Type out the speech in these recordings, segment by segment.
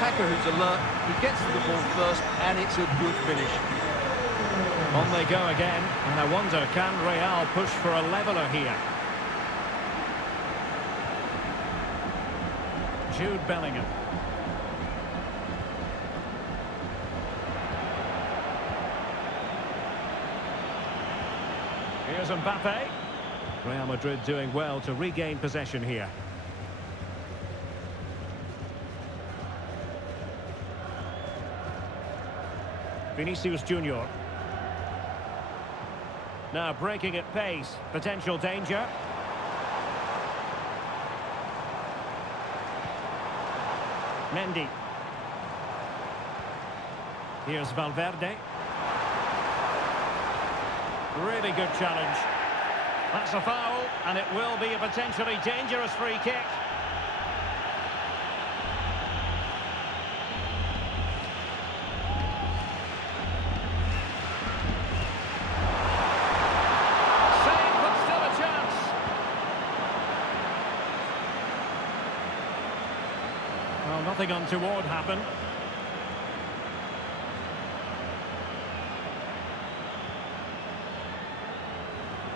attacker who's alert. He gets to the ball first, and it's a good finish. On they go again, and I wonder, can Real push for a leveller here? Jude Bellingham. Here's Mbappe. Real Madrid doing well to regain possession here. Vinicius Junior. Now breaking at pace. Potential danger. Mendy. Here's Valverde. Really good challenge. That's a foul, and it will be a potentially dangerous free kick. Save, but still a chance. Well, nothing untoward happened.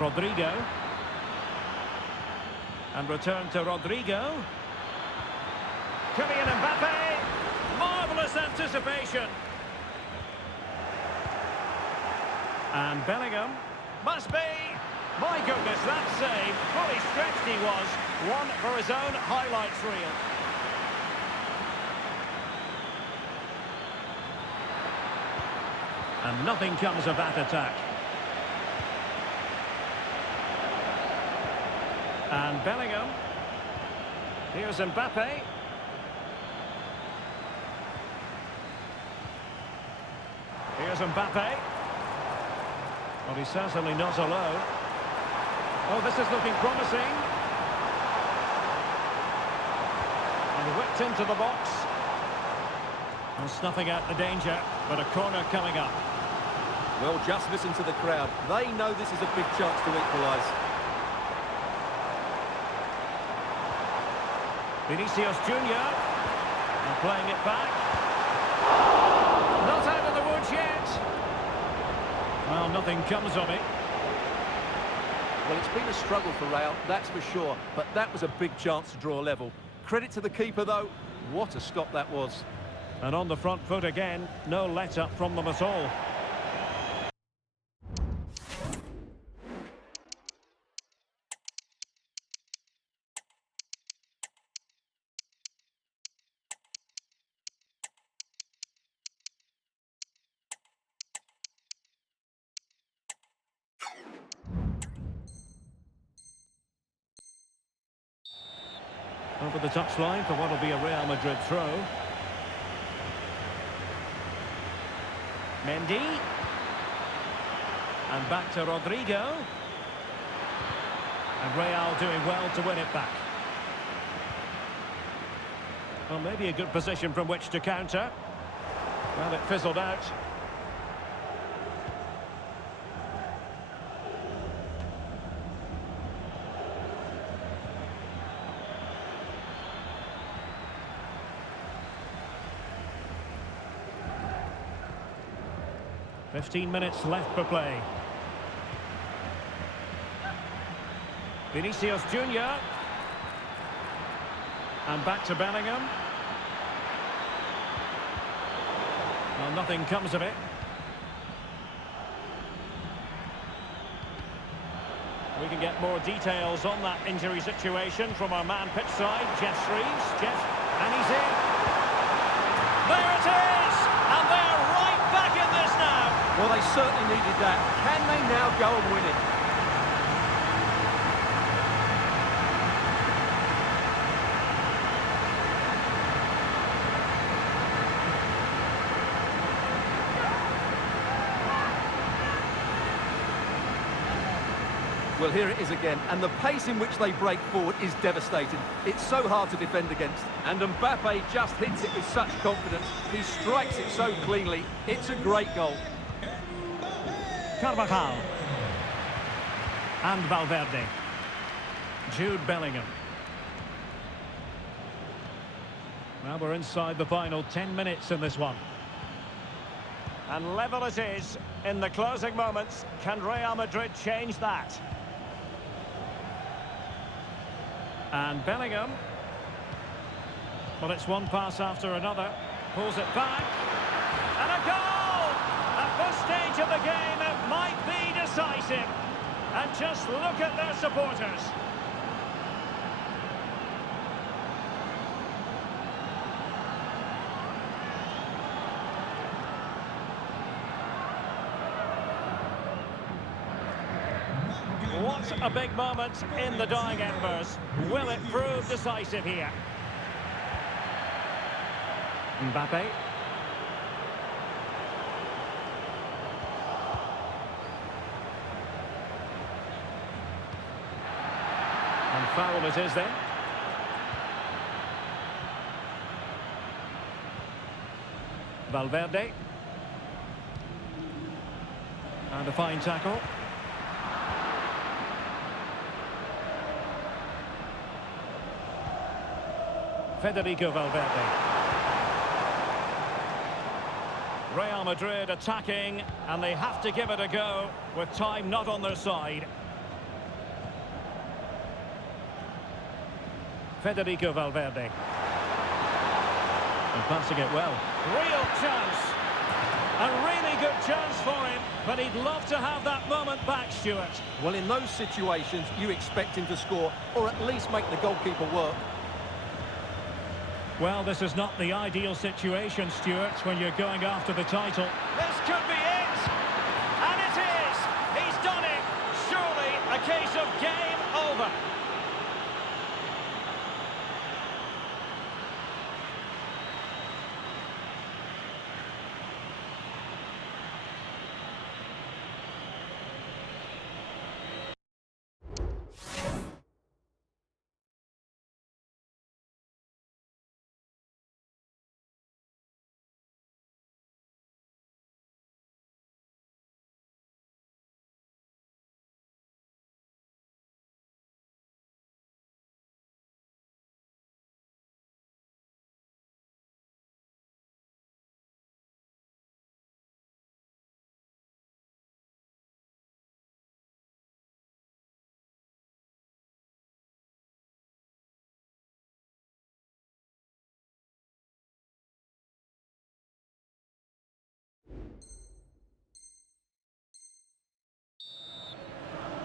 Rodrigo. And return to Rodrigo. Kylian Mbappe. Marvellous anticipation. And Bellingham. Must be. My goodness, that save. Fully stretched he was. One for his own highlights reel. And nothing comes of that attack. And Bellingham. Here's Mbappe. Here's Mbappe. Well, he's certainly not alone. Oh, this is looking promising. And whipped into the box. And snuffing out the danger, but a corner coming up. Well, just listen to the crowd. They know this is a big chance to equalise. Vinicius Junior. And playing it back. Not out of the woods yet. Well, nothing comes of it. Well, it's been a struggle for Real, that's for sure. But that was a big chance to draw level. Credit to the keeper, though. What a stop that was. And on the front foot again. No let-up from them at all. Over the touchline for what will be a Real Madrid throw. Mendy. And back to Rodrigo. And Real doing well to win it back. Well, maybe a good position from which to counter. Well, it fizzled out. "15 minutes left for play. Vinicius Junior. And back to Bellingham. Well, nothing comes of it. We can get more details on that injury situation from our man pitch side, Jeff Shreves. Jeff, and he's in. There it is! And they're right back in this now. Well, they certainly needed that. Can they now go and win it? Well, here it is again, and the pace in which they break forward is devastating. It's so hard to defend against. And Mbappe just hits it with such confidence. He strikes it so cleanly. It's a great goal. Carvajal. And Valverde. Jude Bellingham. Well, we're inside the final 10 minutes in this one. And level it is in the closing moments. Can Real Madrid change that? And Bellingham. Well, it's one pass after another. Pulls it back. And a goal! At this stage of the game, it might be decisive. And just look at their supporters. What a big moment in the dying embers. Will it prove decisive here? Mbappe. And foul it is then. Valverde. And a fine tackle. Federico Valverde. Real Madrid attacking, and they have to give it a go with time not on their side. Federico Valverde. And passing it well. Real chance. A really good chance for him, but he'd love to have that moment back, Stuart. Well, in those situations, you expect him to score, or at least make the goalkeeper work. Well, this is not the ideal situation, Stuart, when you're going after the title. This could be it! And it is! He's done it! Surely a case of game over.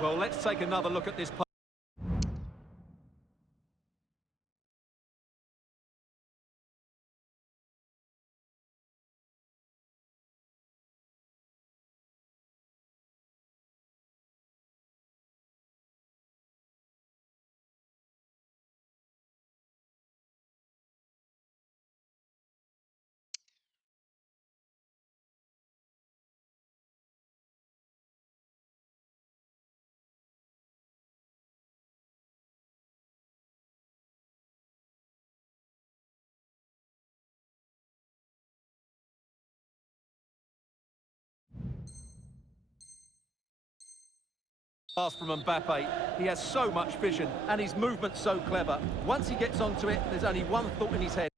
Well, let's take another look at this. Pass from Mbappe. He has so much vision, and his movement's so clever. Once he gets onto it, there's only one thought in his head.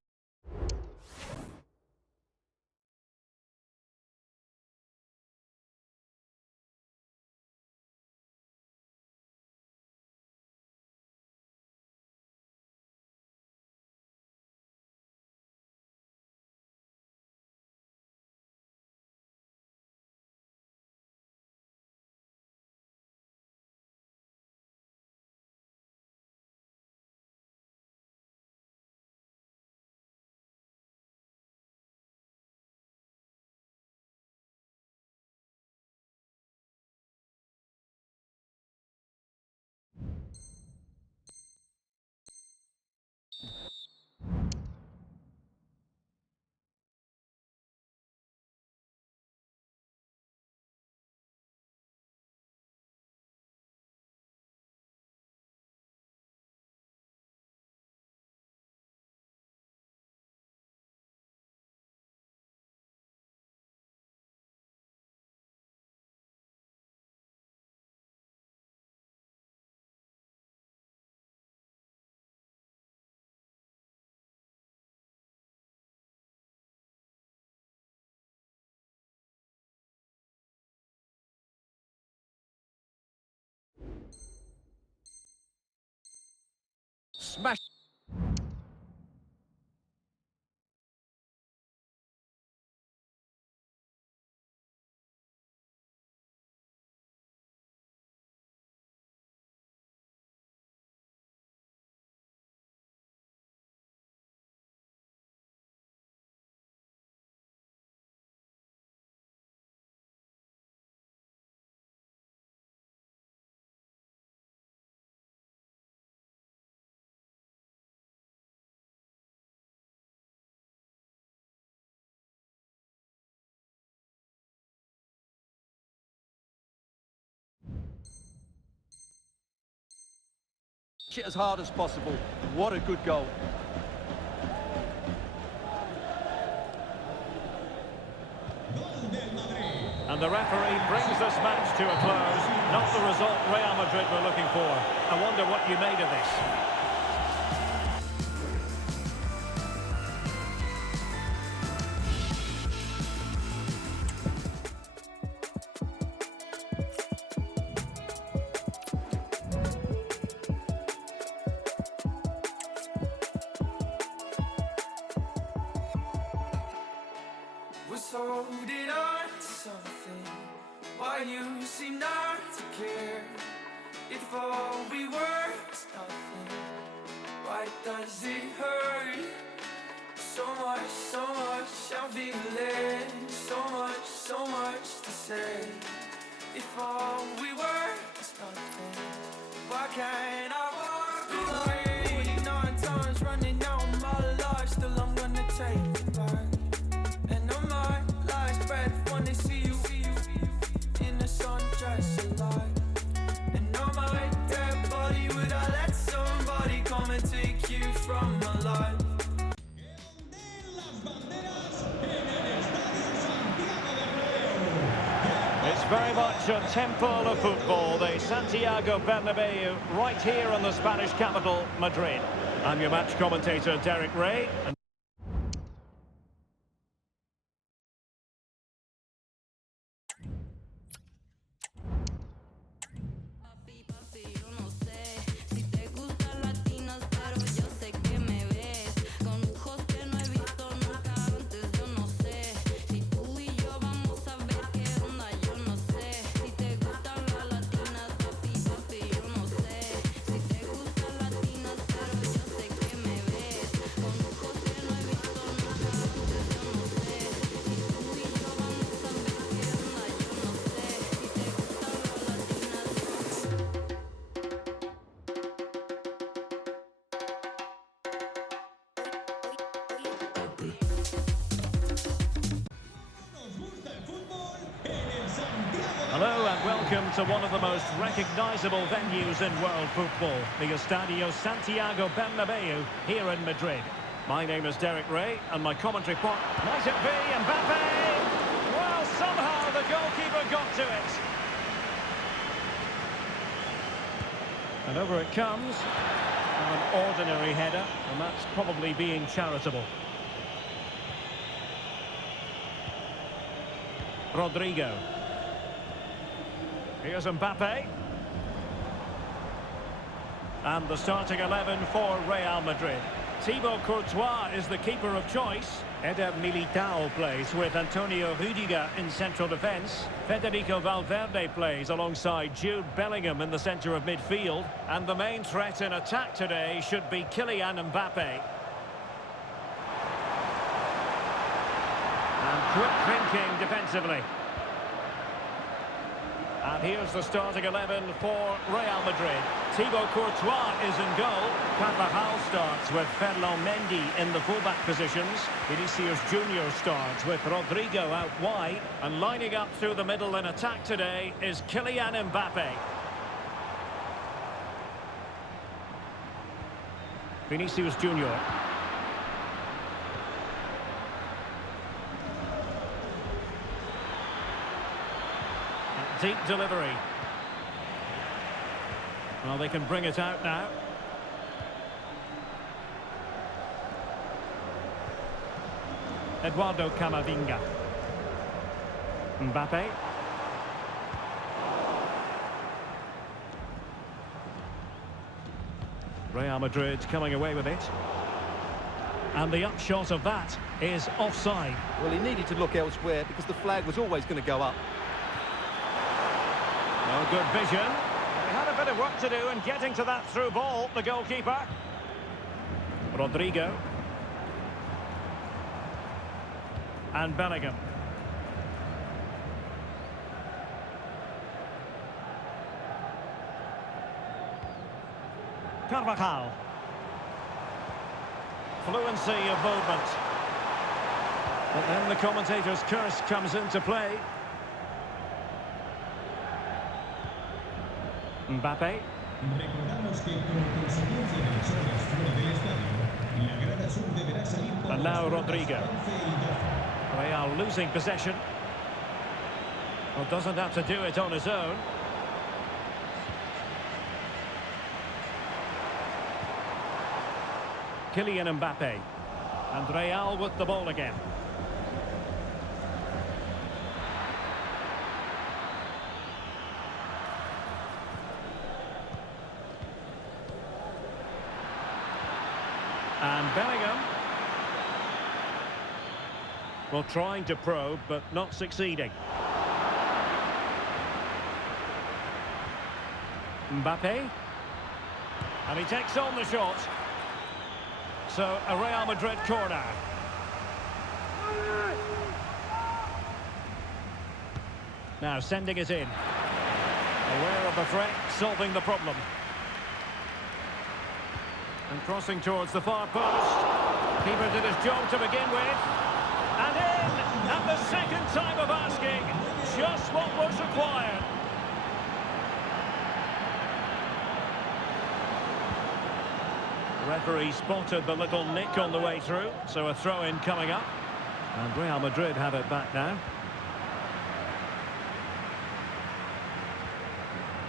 smash. It as hard as possible. What a good goal. And the referee brings this match to a close. Not the result Real Madrid were looking for. I wonder what you made of this. Was holding on to something while you seem not to care. If all we were is nothing, why does it hurt? So much I'm feeling, so much to say. If all we were is nothing, why can't I walk away? 49 times running out of my life, still I'm gonna take it back. And on my last breath, when they see you in the sundress alive. And on my dead body, would I let somebody come and take you from my life? It's very much a temple of football, the Santiago Bernabeu, right here in the Spanish capital, Madrid. I'm your match commentator, Derek Ray. Hello and welcome to one of the most recognisable venues in world football, the Estadio Santiago Bernabeu here in Madrid. My name is Derek Ray and my commentary partner, might it be Mbappe? Well, somehow the goalkeeper got to it. And over it comes. An ordinary header, and that's probably being charitable. Rodrigo. Here's Mbappe. And the starting 11 for Real Madrid. Thibaut Courtois is the keeper of choice. Eder Militao plays with Antonio Rüdiger in central defence. Federico Valverde plays alongside Jude Bellingham in the centre of midfield. And the main threat in attack today should be Kylian Mbappe. And quick thinking defensively. And here's the starting 11 for Real Madrid. Thibaut Courtois is in goal. Carvajal starts with Ferland Mendy in the fullback positions. Vinicius Junior starts with Rodrigo out wide. And lining up through the middle in attack today is Kylian Mbappe. Vinicius Junior. Deep delivery. Well, they can bring it out now. Eduardo Camavinga. Mbappe. Real Madrid coming away with it. And the upshot of that is offside. Well, he needed to look elsewhere because the flag was always going to go up. No good vision. He had a bit of work to do in getting to that through ball, the goalkeeper. Rodrigo. And Bellingham. Carvajal. Fluency of movement. But then the commentator's curse comes into play. Mbappe. And now Rodrigo. Real losing possession. Well, doesn't have to do it on his own. Kylian Mbappe. And Real with the ball again. And Bellingham. Well, trying to probe, but not succeeding. Mbappe. And he takes on the shot. So, a Real Madrid corner. Now, sending it in. Aware of the threat, solving the problem. And crossing towards the far post. Keeper did his job to begin with. And in! At the second time of asking. Just what was required. Referee spotted the little nick on the way through, so a throw-in coming up. And Real Madrid have it back now.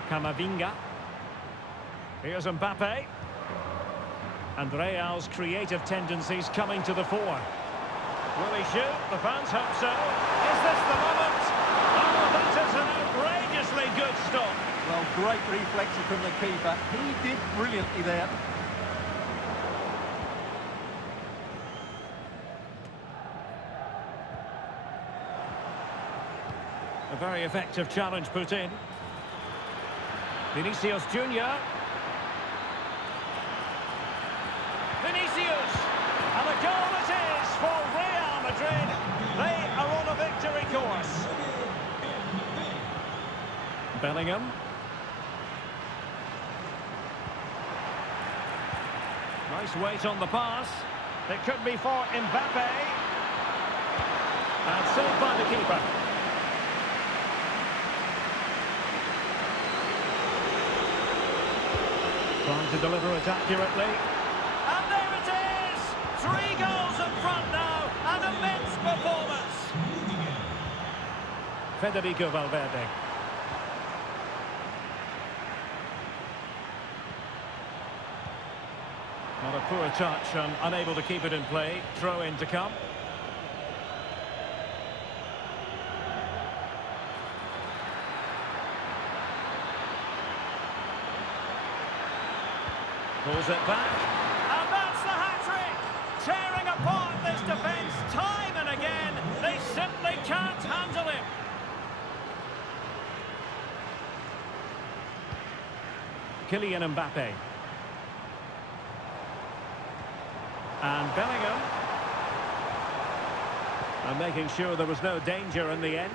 Camavinga. Here's Mbappe. And Real's creative tendencies coming to the fore. Will he shoot? The fans hope so. Is this the moment? Oh, that is an outrageously good stop. Well, great reflection from the keeper. He did brilliantly there. A very effective challenge put in. Vinicius Junior. Vinicius! And a goal it is for Real Madrid. They are on a victory course. Bellingham. Nice weight on the pass. It could be for Mbappe. And saved by the keeper. Trying to deliver it accurately. And there it is! 3 goals in front now. An immense performance. Federico Valverde. Not a poor touch and unable to keep it in play. Throw in to come. Pulls it back. And that's the hat-trick! Tearing apart this defence time and again. They simply can't handle him. Kylian Mbappe. And Bellingham. And making sure there was no danger in the end.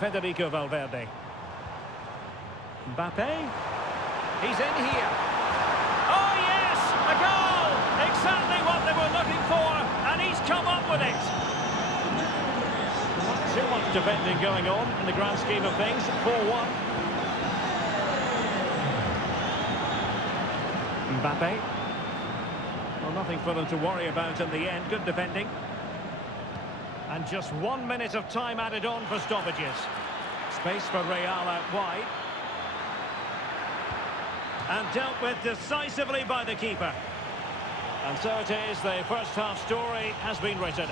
Federico Valverde. Mbappe. He's in here. Oh, yes! A goal! Exactly what they were looking for, and he's come up with it. Not too much defending going on in the grand scheme of things. 4-1. Mbappe. Well, nothing for them to worry about in the end. Good defending. And just 1 minute of time added on for stoppages. Space for Real out wide. And dealt with decisively by the keeper. And so it is, the first half story has been written.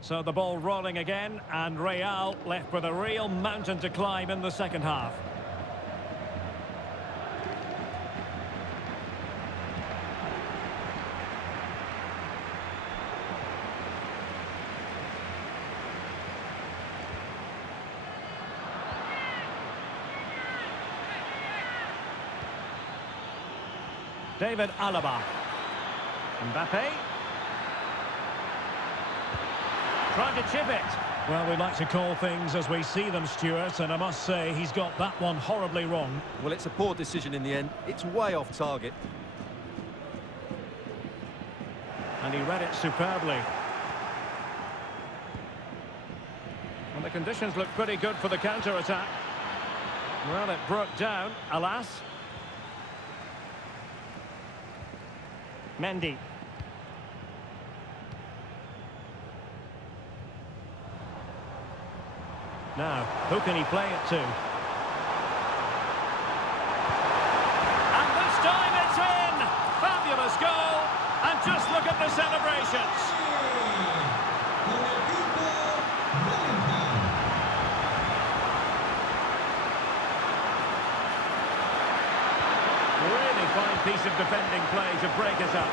So the ball rolling again, and Real left with a real mountain to climb in the second half. David Alaba. Mbappe. Trying to chip it. Well, we like to call things as we see them, Stuart, and I must say he's got that one horribly wrong. Well, it's a poor decision in the end. It's way off target. And he read it superbly. And the conditions look pretty good for the counter-attack. Well, it broke down, alas. Mendy. Now, who can he play it to? And this time it's in! Fabulous goal! And just look at the celebrations! Really fine piece of defending play to break us up.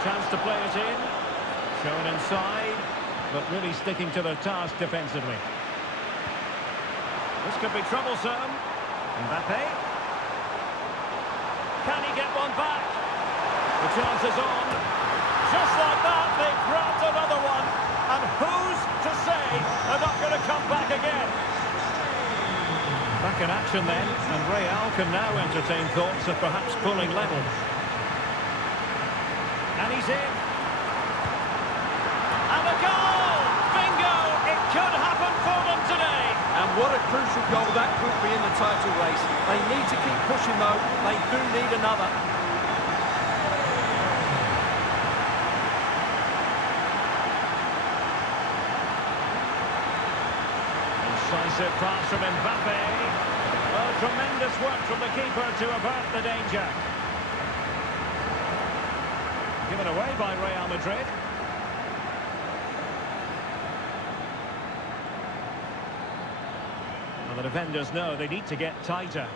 Chance to play it in. Shown inside. But really sticking to the task defensively. This could be troublesome. Mbappe. Can he get one back? The chance is on. Just like that, they've grabbed another one. And who's to say they're not going to come back again? Back in action then, and Real can now entertain thoughts of perhaps pulling level. And he's in. And a goal! Bingo! It could happen for them today. And what a crucial goal that could be in the title race. They need to keep pushing though. They do need another. Incisive pass from Mbappe. Oh, tremendous work from the keeper to avert the danger. Given away by Real Madrid. Well, the defenders know they need to get tighter.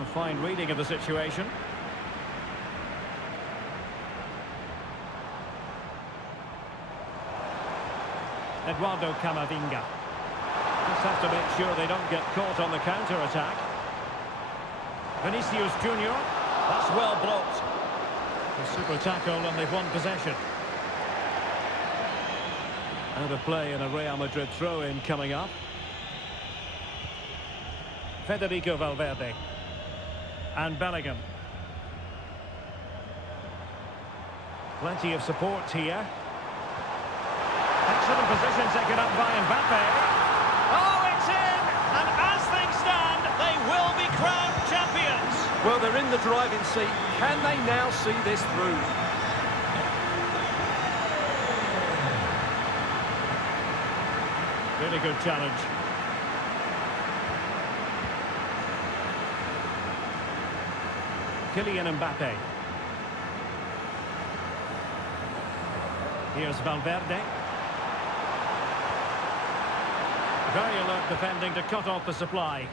A fine reading of the situation. Eduardo Camavinga. Just have to make sure they don't get caught on the counter-attack. Vinicius Junior. That's well blocked. A super tackle and they've won possession. Out of play and a Real Madrid throw-in coming up. Federico Valverde. And Bellingham. Plenty of support here. Excellent position taken up by Mbappe. Oh, it's in! And as things stand, they will be crowned champions. Well, they're in the driving seat. Can they now see this through? Really good challenge. Kylian Mbappe. Here's Valverde. Very alert defending to cut off the supply.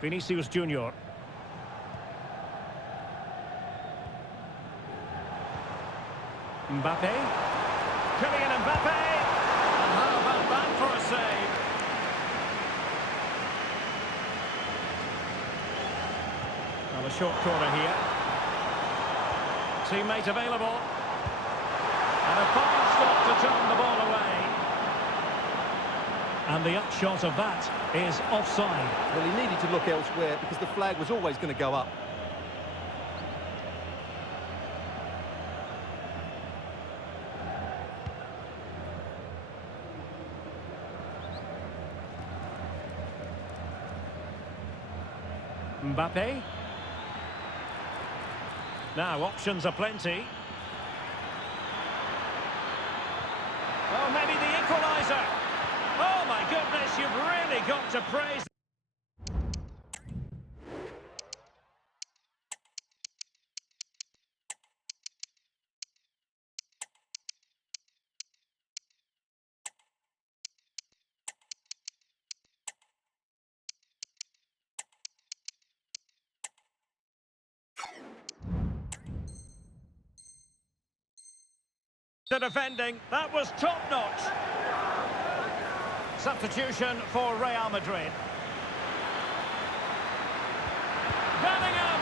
Vinicius Junior. Mbappe. Kylian Mbappe. And how about that for a save? Well, a short corner here. Teammate available. And a fine stop to turn the ball away. And the upshot of that is offside. Well, he needed to look elsewhere because the flag was always going to go up. Mbappe. Now, options are plenty. Oh, maybe the equaliser. Oh, my goodness, you've really got to praise. The defending, that was top-notch. Substitution for Real Madrid. Bellingham!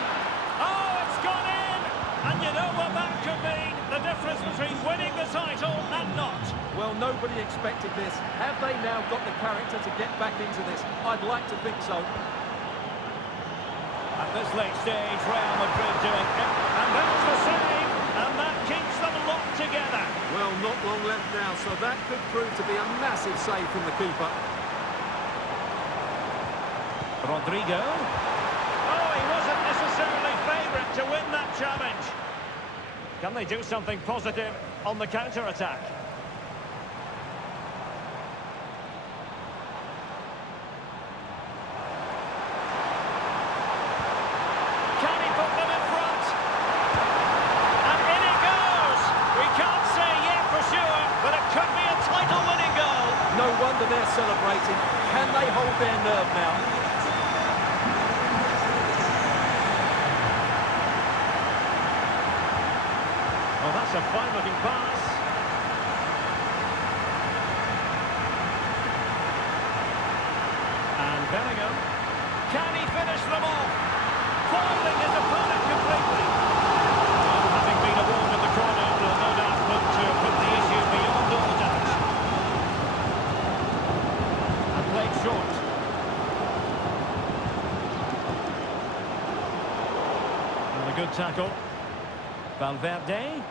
Oh, it's gone in! And you know what that could mean? The difference between winning the title and not. Well, nobody expected this. Have they now got the character to get back into this? I'd like to think so. At this late stage, Real Madrid doing it. And that's the save! And that keeps them locked together. Well, not long left now, so that could prove to be a massive save from the keeper. Rodrigo. Oh, he wasn't necessarily favourite to win that challenge. Can they do something positive on the counter-attack? Can he put them in front? And in it goes! We can't say yet for sure, but it could be a title-winning goal. No wonder they're celebrating. Can they hold their nerve now? Oh, that's a fine-looking pass. And Bellingham. Can he finish them off? Foiling his opponent completely. Well, having been awarded the corner, will no doubt look to put the issue beyond all doubt. And played short. And a good tackle. Valverde.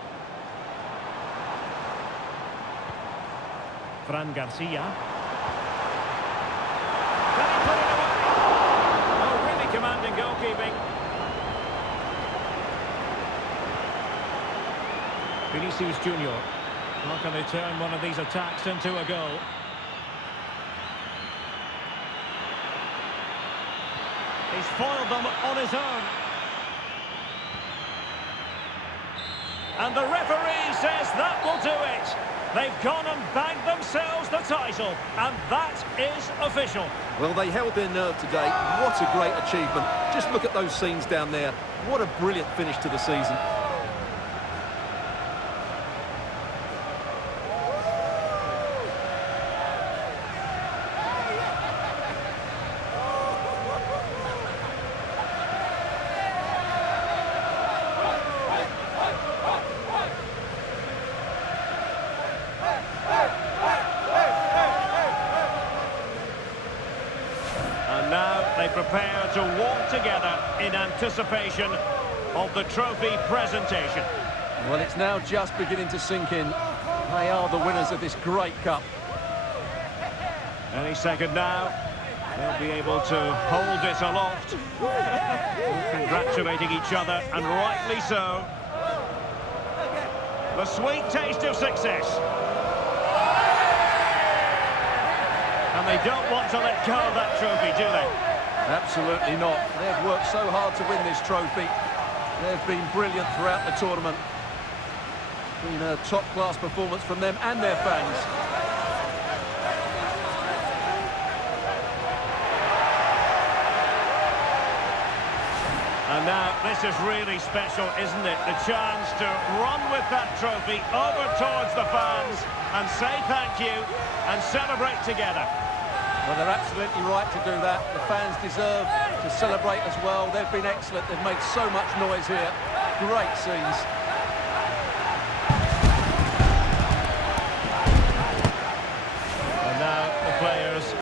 Fran Garcia. Can he put it away? Oh, really commanding goalkeeping. Vinicius Junior. How can they turn one of these attacks into a goal? He's foiled them on his own. And the referee says that will do it. They've gone and bagged themselves the title, and that is official. Well, they held their nerve today. What a great achievement. Just look at those scenes down there. What a brilliant finish to the season. And now they prepare to walk together in anticipation of the trophy presentation. Well, it's now just beginning to sink in. They are the winners of this great cup. Any second now, they'll be able to hold it aloft. Congratulating each other, and rightly so. The sweet taste of success. And they don't want to let go of that trophy, do they? Absolutely not. They've worked so hard to win this trophy. They've been brilliant throughout the tournament. Been a top-class performance from them and their fans. And now, this is really special, isn't it? The chance to run with that trophy over towards the fans and say thank you and celebrate together. Well, they're absolutely right to do that. The fans deserve to celebrate as well. They've been excellent. They've made so much noise here. Great scenes.